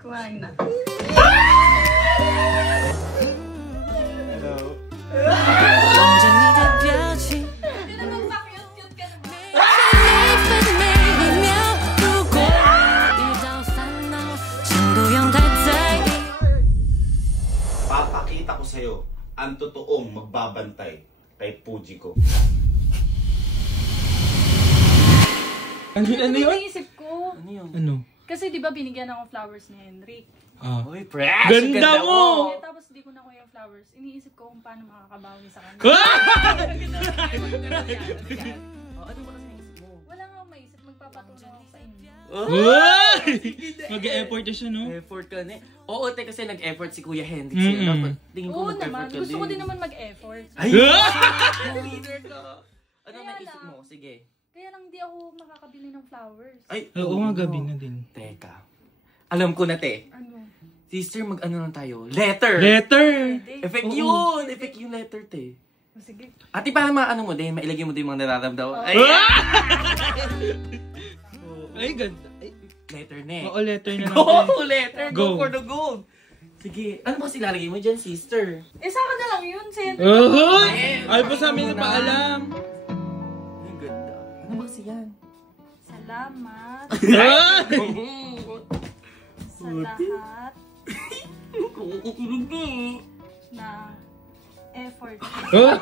Kumain na. Hello. Papakita ko sa'yo ang totoong magbabantay kay Puji ko. Ano yun? Iniisip ko. Ano yun? Ano? Kasi di ba binigyan ako flowers ni Henry. Ah. Uy, fresh! Ganda mo! Eh, tapos di ko na kuha yung flowers. Iniisip ko kung paano makakabawi sa kanya. Ano ba kasi naisip mo? Wala nga akong maisip. Magpapatulong ako sa inyo. Mag-e-effort na siya, no? Effort ka na eh. Oo, te, kasi nag-effort si Kuya Hendrix. Tingin ko Oo nag-effort naman. ka Gusto ko din. din naman mag-effort. Ay! Leader ka! Ano Kaya naisip lang. mo? Sige. Kaya lang di ako makakabili ng flowers. Ay, Oo nga, gabi na din. Teka. Alam ko na, te. Ano? Sister, mag-ano lang tayo? Letter! Letter! Pwede. Effect yun! Effect yung letter, te. O, sige. Ate, para maano mo din, mailagay mo din mga nararamdaman. Ay! Ay, ganda. Ay, Letter na eh. oo, letter na Go! natin. Letter! Go Go. for the gold! Sige. Ano ba ilalagay mo dyan, sister? Eh, saka na lang yun. Si Henry. Oh! Ay po sa amin na paalam. Ang ganda. Ano ba kasi yan? Salamat Ay! sa lahat Kukulog na eh. na effort Oh!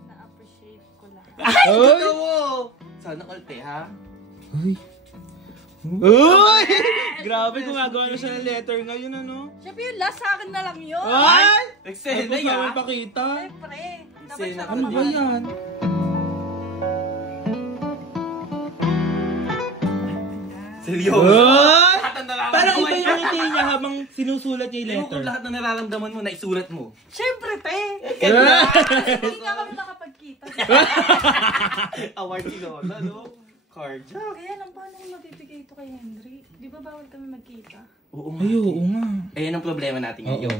na appreciate ko lahat. Ay! Ay! Totoo! Sana all, te, ha? Uy! Grabe, gumagawa na siya ng letter ngayon, ano? Siyempre yung last sa akin na lang yun. Ay! Ay Nagsena po sa amin yan. pakita. Siyempre. Dapat Sena siya ka Ano ba yan? Seryoso? Ay! Lahat ng nararamdaman Parang iba yung ngiti niya habang sinusulat niya yung Ewan ko letter. lahat ng nararamdaman mo, naisulat mo. Siyempre, te. Ah! Hindi nga kami nakapagkita. Award si Lola, no? Carjack. Kaya lang, paano ko mabibigay ito kay Henry? Di ba bawal kami magkita? Oo nga. Ay, oo nga. Ayan ang problema natin Oo. ngayon.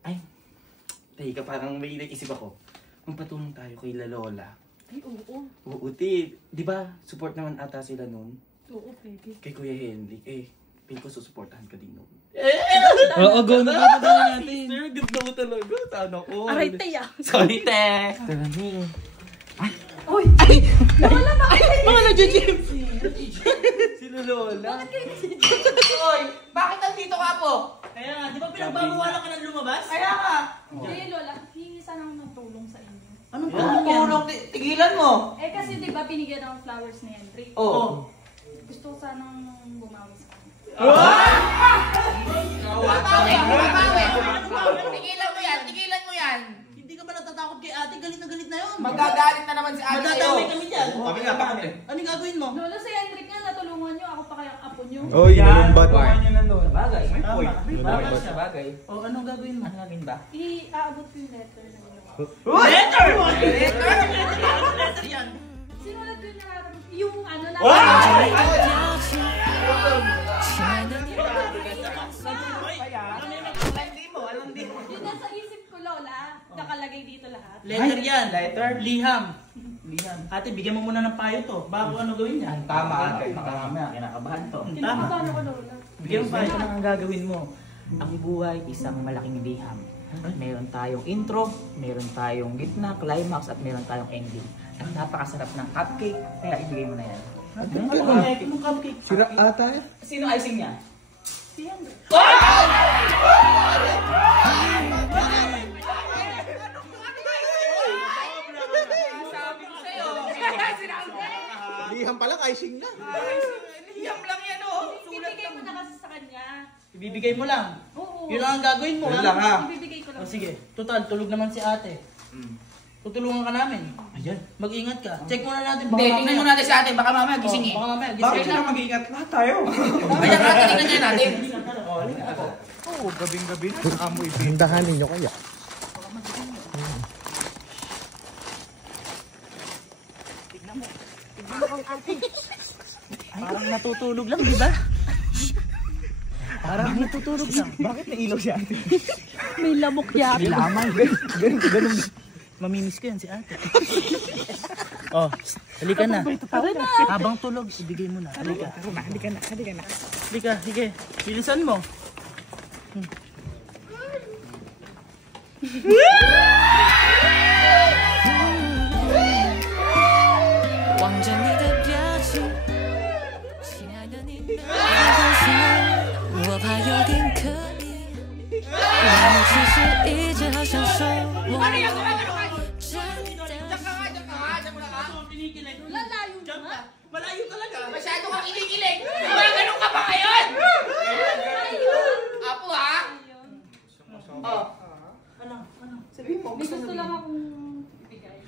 Ay, teka, parang may isip ako. Magpatulong tayo kay La Lola. Ay, oo. Oo, te. Di ba, support naman ata sila nun? Oo, pwede. Kay Kuya Henry. Pili ko susuportahan ka din nun. Oo, go na natin. Sir, ganda mo talaga. Sana ko. Aray, te, ah. Sorry, te. Sorry. Uy! Wala ba kayo? Mga nag-gym! Si La Lola. Bakit kayo si Oy, bakit nandito ka po? Kaya nga, di ba pinagbabawalan ka ng lumabas? Kaya nga. Hindi, Lola. Hingi sana ako ng tulong sa inyo. Anong Anong tulong? Tigilan mo. Eh, kasi di ba binigyan ako ng flowers ni Henry? Oh. Gusto ko sanang bumawi sa kanya. Babawi. Tigilan mo yan. Tigilan mo yan. Hindi ka ba natatakot kay ate? Galit na yun. Magagalit na naman si ate Madadamay sa'yo. kami dyan. Kami nga, bakit eh? Anong gagawin mo? Lola, si Henry nga, natulungan niyo. Ako pa kayang apo niyo. Oh, yan. Bagay. Tama. Bagay siya, bagay. O, anong gagawin mo? Ano gagawin ba? I-aabot ko yung letter na ginawa. Letter! Letter yan. Sinulat ko yung nararamdaman. Yung ano na... Yun nasa isip ko, Lola. Nakalagay dito lahat. Letter yan. Letter? Liham. Liham. Ate, bigyan mo muna ng payo to. Bago ano gawin niya? Tama ate. Mamaya, kinakabahan to. Tama. Tinapano ko, Lola. Bigyan mo payo. Ito na ang gagawin mo. Ang buhay, isang malaking liham. Meron tayong intro, meron tayong gitna, climax, at meron tayong ending. At napakasarap ng cupcake, kaya ibigay mo na yan. Anong cupcake? Sira ata eh. Sino icing niya? Si Henry. Sabi ko sa'yo. Liham pala, icing na. Hiyam lang yan oh. Ibibigay mo na kasi sa kanya. Ibibigay mo lang. Oo. Yun lang ang gagawin mo. Yun lang, ha? Ibibigay ko lang. O sige, total, tulog naman si ate. Tutulungan ka namin. Ayan. Mag-ingat ka. Check muna natin. Hindi, tingnan mo natin si ate. Baka mamaya gising eh. Baka mamaya gising. sila mag-ingat lahat tayo? Kaya nga, tingnan niya natin. Oo, gabing-gabi na. Amoy. Hindahan ninyo kaya. Parang natutulog lang, di ba? Parang natutulog lang. Bakit may ilaw si ate? May lamok yata. Lamang. Ganun. Mamimiss ko yan si ate. Oh, halika na. Habang tulog, ibigay mo na. Halika. Halika na. Halika, sige. Bilisan mo. 望着你的表情，亲爱的你能否相信？我怕有点可疑，我其实一直好享受。Lalayo na nga. Malayo talaga. Masyado kang kinikilig. Gumagano ka ba ngayon? Apo ha? Oh. May gusto lang akong ibigay.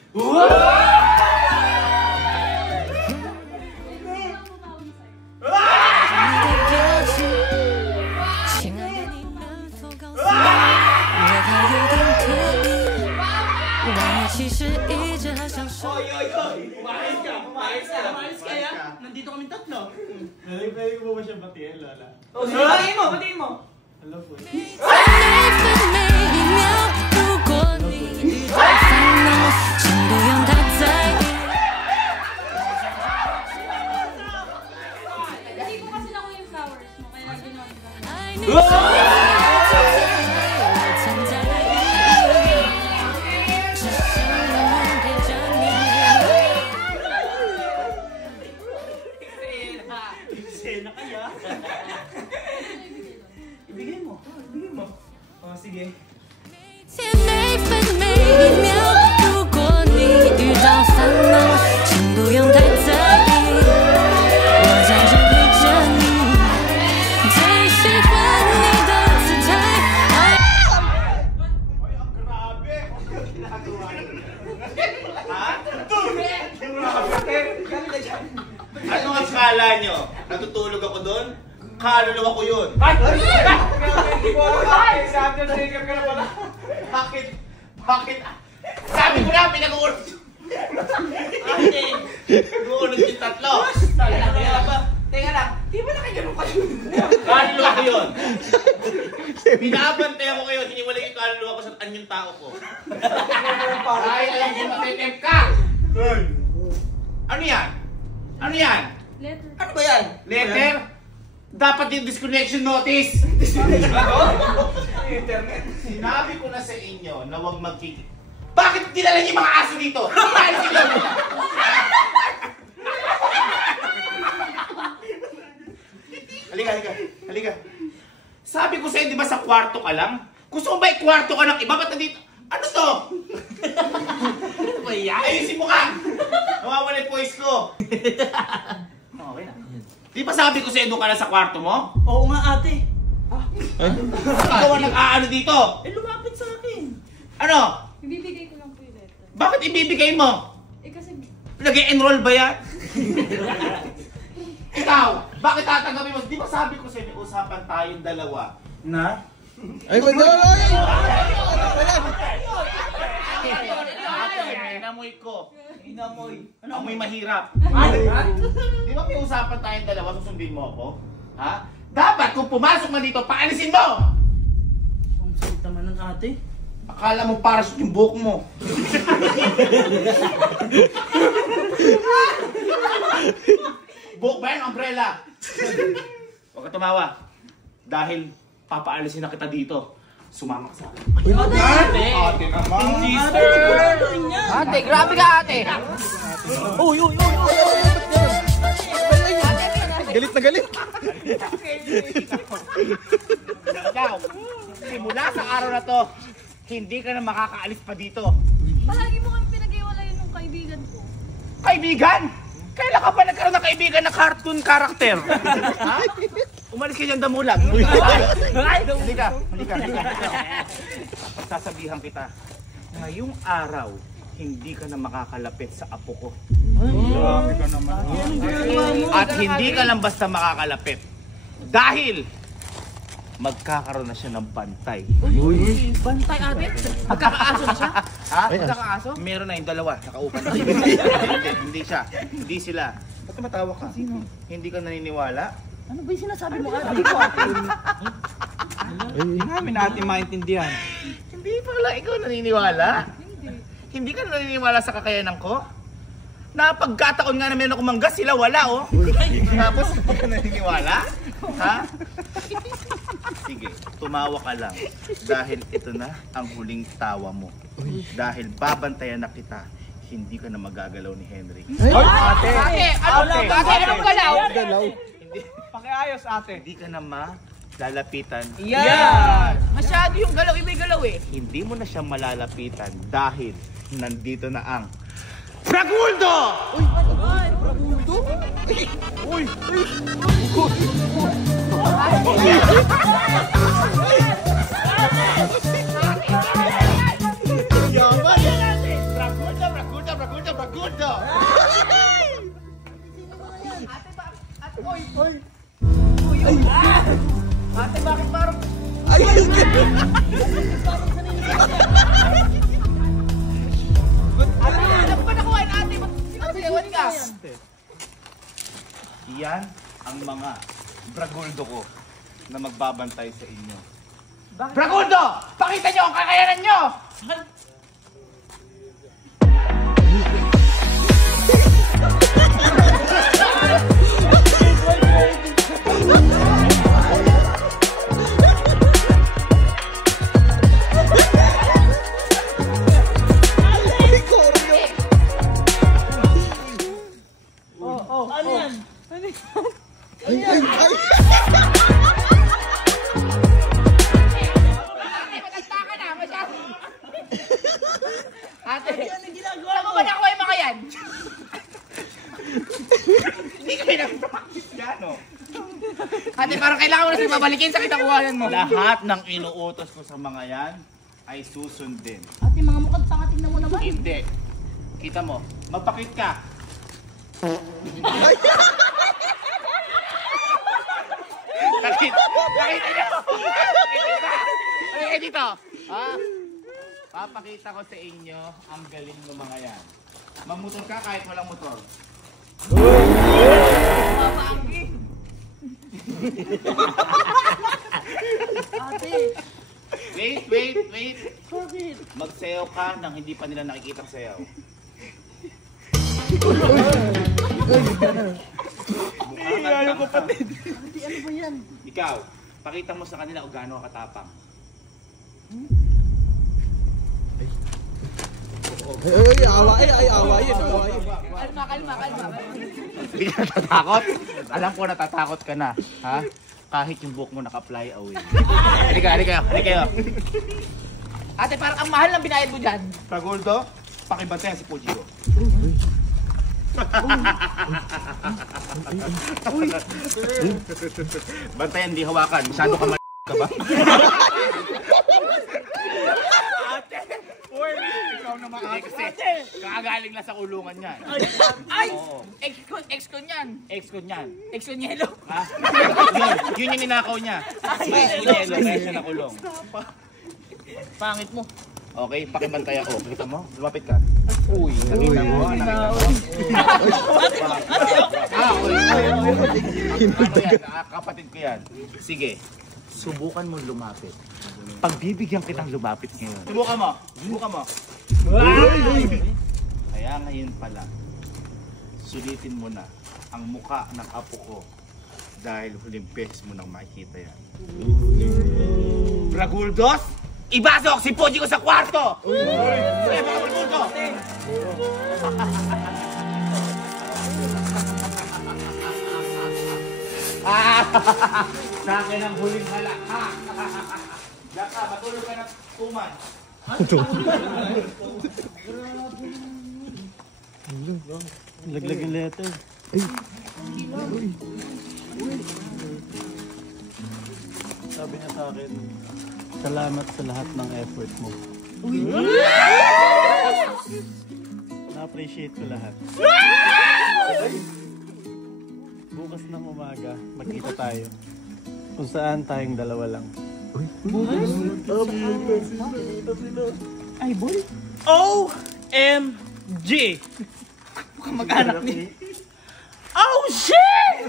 Umayos kaya? Nandito kami tatlo. Pwede ko ba siya batiin, Lola? Oh, sige, batiin mo. Hello po. Hindi ko kasi nakuha yung flowers mo, kaya ginawa ko. Sena kaya? Ibigay mo. Oh, sige. 天每分每一秒，如果你遇到烦恼，请不用太在意，我在这陪着你，最喜欢你的姿态。Ano ang skala nyo? Natutulog ako doon? Kaluluwa ko yun. Bakit? Sabi ko na, pinag-uulog. Ate, pinag-uulog yung tatlo. Teka lang, di ba nakaganon kayo? Kaluluwa ko yun. Binabantay ako kayo, hiniwalay yung kaluluwa ko sa anyong tao ko. Ay, alam ko matitip ka! Ano yan? Ano yan? Letter. Ano ba yan? Letter? Dapat yung disconnection notice! Internet. Sinabi ko na sa inyo na huwag magkikip. Bakit dinala niyo yung mga aso dito? Bakit sila nila? Halika. Sabi ko sa'yo, di ba sa kwarto ka lang? Gusto mo ba kwarto ka ng iba? Ba't nandito? Ano to? Ano ba yan? Ayusin mo ka! Nawawala yung voice ko. Okay na. Di ba sabi ko sa'yo, doon ka na sa kwarto mo? Oo nga ate. Ikaw ang nag-aano dito? Lumapit sa akin. Ano? Ibibigay ko lang po yung letter. Bakit ibibigay mo? Kasi Nag-e-enroll ba yan? Ikaw, bakit tatanggapin mo? Di ba sabi ko sa'yo, may usapan tayong dalawa na? Ay, magdala! Inamoy ko. Inamoy. Amoy mahirap. Di ba may usapan tayong dalawa, susundin mo ako? Ha? Dapat kung pumasok man dito, paalisin mo! Ang sakit naman ng ate. Akala mo parachute yung buhok mo. Buhok ba yan? Umbrella? Huwag ka tumawa. Dahil papaalisin na kita dito. Sumama ka sa akin. Ate naman! Ate, grabe ka ate. Uy! Galit na galit! Ikaw, simula sa araw na to, hindi ka na makakaalis pa dito. palagi mo kami pinag-iwalayan ng kaibigan ko. Kaibigan? Kailan ka ba nagkaroon ng kaibigan na cartoon character? Ha? Umalis ka dyan, damulag. Halika. Pagsasabihan kita, ngayong araw, hindi ka na makakalapit sa apo ko. Grabe ka naman. At hindi ka lang basta makakalapit. Dahil magkakaroon na siya ng bantay. Bantay ate? Magkakaaso na siya? Ha? Magkakaaso? Meron na yung dalawa, nakaupan. Hindi siya. Hindi sila. Ba't matawa ka? Sino? Hindi ka naniniwala? Ano ba yung sinasabi mo ate? Hindi ko ate. Hindi namin natin maintindihan. Hindi pala ikaw naniniwala? Hindi ka naniniwala sa kakayanan ko? Napagkataon nga na meron akong mangga, sila wala oh. Tapos hindi ka naniniwala? Ha? Sige, tumawa ka lang. Dahil ito na ang huling tawa mo. Dahil babantayan na kita, hindi ka na magagalaw ni Henry. Ate! Anong galaw? Pakiayos, ate. Hindi ka na malalapitan. Yan! Masyado yung galaw, iba'y galaw eh. Hindi mo na siya malalapitan dahil nandito na ang Braguldo! Braguldo! Ate, bakit parang... Ano ba nakuha yung ate? Ba't sinasayawan ka? Yan ang mga Braguldo ko na magbabantay sa inyo. Braguldo! Pakita nyo ang kakayanan nyo! Ate, saan mo ba nakuha yung mga yan? Hindi kami nag-practice yan, no? Ate, parang kailangan mo na siya babalikin sa kitakuhanan mo. Lahat ng inuutos ko sa mga yan ay susundin. Ate, mga mukhang tanga, tingnan mo naman. Hindi. Kita mo, magpakit ka. Nakita niyo! Halika dito! Ha? Papakita ko sa inyo ang galing ng mga yan. Magmotor ka kahit walang motor. Ate, Wait! Magsayaw ka nang hindi pa nila nakikita sayaw. Ayaw ko patid. ate, ano ba yan? Ikaw, pakita mo sa kanila kung gaano ka katapang. Kalma. Hindi ka natatakot? Alam ko natatakot ka na. Ha? Kahit yung buhok mo naka-fly away. Halika kayo. Ate, parang ang mahal ng binayad mo dyan. Braguldo, pakibantayan si Pujiro. Bantayan, di hawakan. Masyado ka ka ba? Ikaw naman, Hindi kasi kakagaling lang sa kulungan yan. Ay! Oo. Ex-con yan. Ex-con yan. Ex-con yelo. Ha? Yun yung ninakaw niya. Yelo, kaya siya nakulong. Pangit mo. Okay, pakibantay ako. Kita mo? Lumapit ka. Uy, nakita mo. Kapatid ko yan. Sige, subukan mo lumapit. Pagbibigyan kitang lumapit ngayon. Subukan mo. Kaya ngayon pala, sulitin mo na ang muka ng apo ko dahil huling beses mo nang makikita yan. Braguldos, ibasok si Poji ko sa kwarto! Sige, Braguldo! Sa akin ang huling hala. Diyan ka, matulog ka na tuman. Laglag yung letter. Sabi niya sa akin, salamat sa lahat ng effort mo. Na-appreciate ko lahat. Bukas ng umaga, magkita tayo. Kung saan tayong dalawa lang. Ay, boy. OMG! Mukhang mag-anak ni... Oh, shit!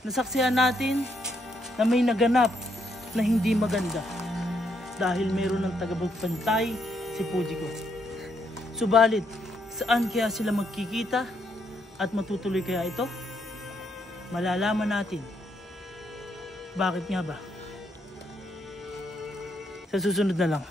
Nasaksihan natin na may naganap na hindi maganda dahil mayroon ng tagapagpantay si Puji ko. Subalit, Saan kaya sila magkikita at matutuloy kaya ito? Malalaman natin. Bakit nga ba? Sa susunod na lang.